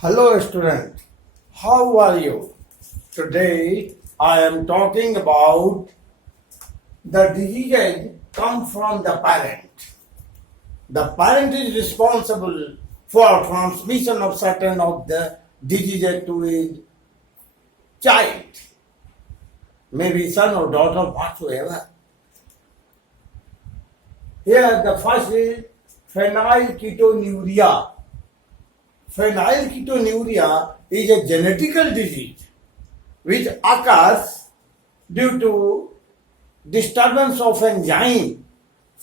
Hello student, how are you? Today I am talking about the diseases come from the parent. The parent is responsible for transmission of certain of the diseases to his child, maybe son or daughter, whatsoever. Here the first is phenylketonuria. Phenylketonuria is a genetical disease which occurs due to disturbance of enzyme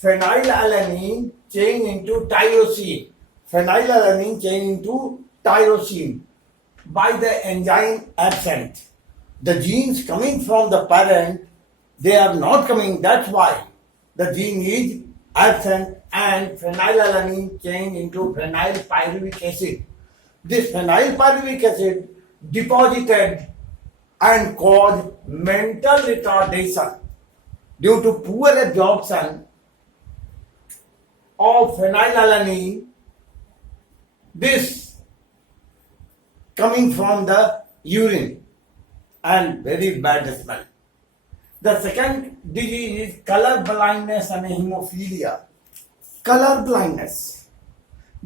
phenylalanine chain into tyrosine. Phenylalanine chain into tyrosine by the enzyme absent. The genes coming from the parent, they are not coming. That's why the gene is absent and phenylalanine chain into phenylpyruvic acid. This phenylpyruvic acid deposited and caused mental retardation due to poor absorption of phenylalanine, this coming from the urine and very bad smell. The second disease is color blindness and hemophilia. Color blindness.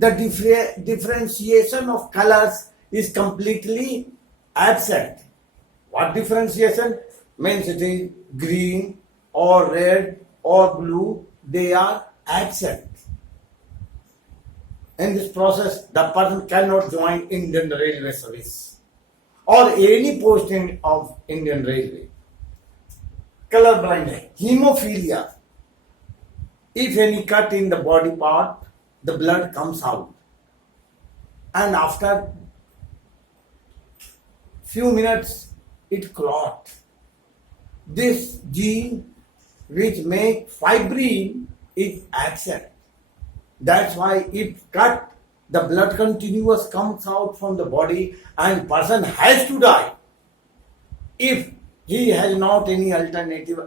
The differentiation of colors is completely absent. What differentiation? Means it is green or red or blue, they are absent. In this process, the person cannot join Indian Railway service or any posting of Indian Railway. Color blindness. Hemophilia. If any cut in the body part, the blood comes out. And after few minutes, it clots. This gene which make fibrin is absent. That's why if cut, the blood continuous comes out from the body and person has to die if he has not any alternative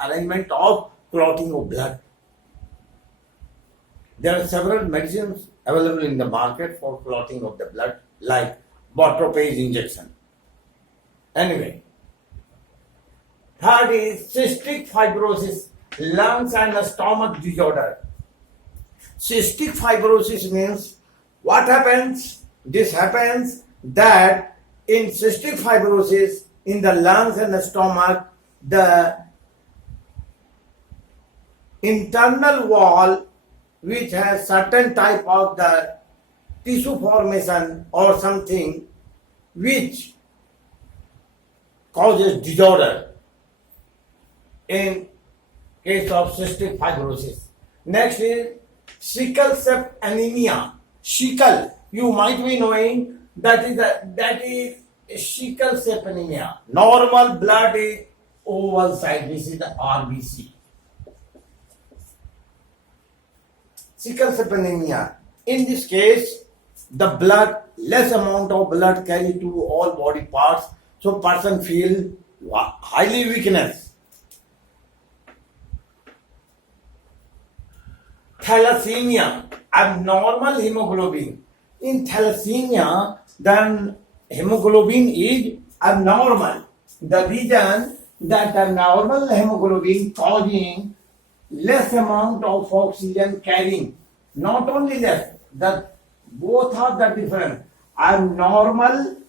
arrangement of clotting of blood. There are several medicines available in the market for clotting of the blood, like botropage injection. Anyway, third is cystic fibrosis, lungs and stomach disorder. Cystic fibrosis means what happens? This happens that in cystic fibrosis, in the lungs and the stomach, the internal wall which has certain type of the tissue formation or something which causes disorder in case of cystic fibrosis. Next is sickle cell anemia. Sickle, you might be knowing that is sickle cell anemia. Normal blood is oval side. This is the RBC. Sickle cell anemia. In this case, the blood, less amount of blood carried to all body parts, so person feel highly weakness. Thalassemia, abnormal hemoglobin. In thalassemia, then hemoglobin is abnormal. The reason that abnormal hemoglobin causing less amount of oxygen carrying. Not only less, both are the different. Abnormal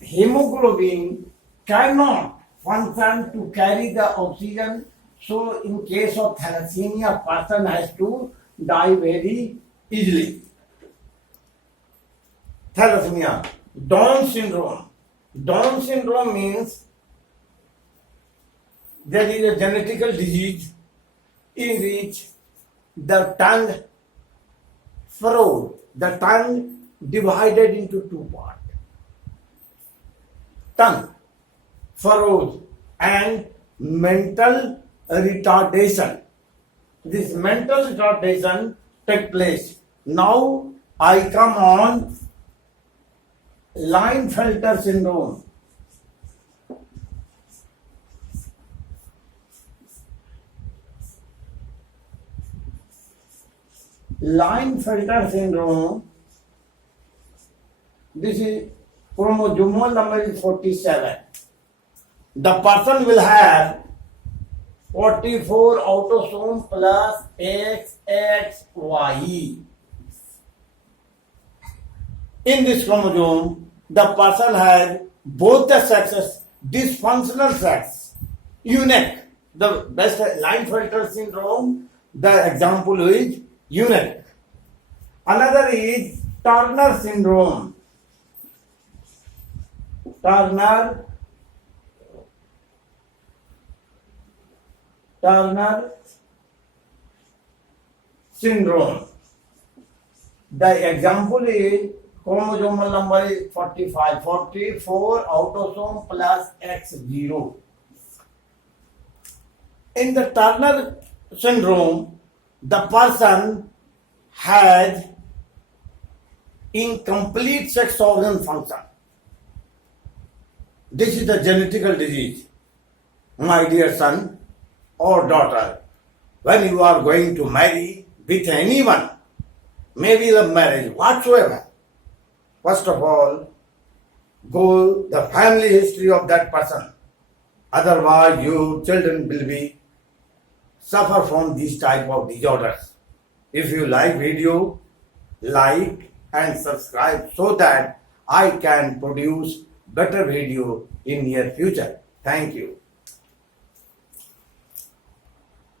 hemoglobin cannot function to carry the oxygen. So in case of thalassemia, person has to die very easily. Thalassemia. Down syndrome. Down syndrome means there is a genetical disease in which the tongue furrowed, the tongue divided into two parts. Tongue furrows and mental retardation. This mental retardation take place. Now I come on Klinefelter syndrome. Klinefelter syndrome This is chromosomal number is 47. The person will have 44 autosome plus XXY. In this chromosome, the person has both the sexes, dysfunctional sex, unique. The best Klinefelter syndrome, the example is unique. Another is Turner syndrome. Turner syndrome. The example is chromosomal number is 45, 44 autosome plus X0. In the Turner syndrome, the person has incomplete sex organ function. This is the genetical disease. My dear son or daughter, when you are going to marry with anyone, maybe love marriage, whatsoever, first of all, go the family history of that person. Otherwise, your children will be suffer from these type of disorders. If you like video, like and subscribe so that I can produce better video in near future. Thank you.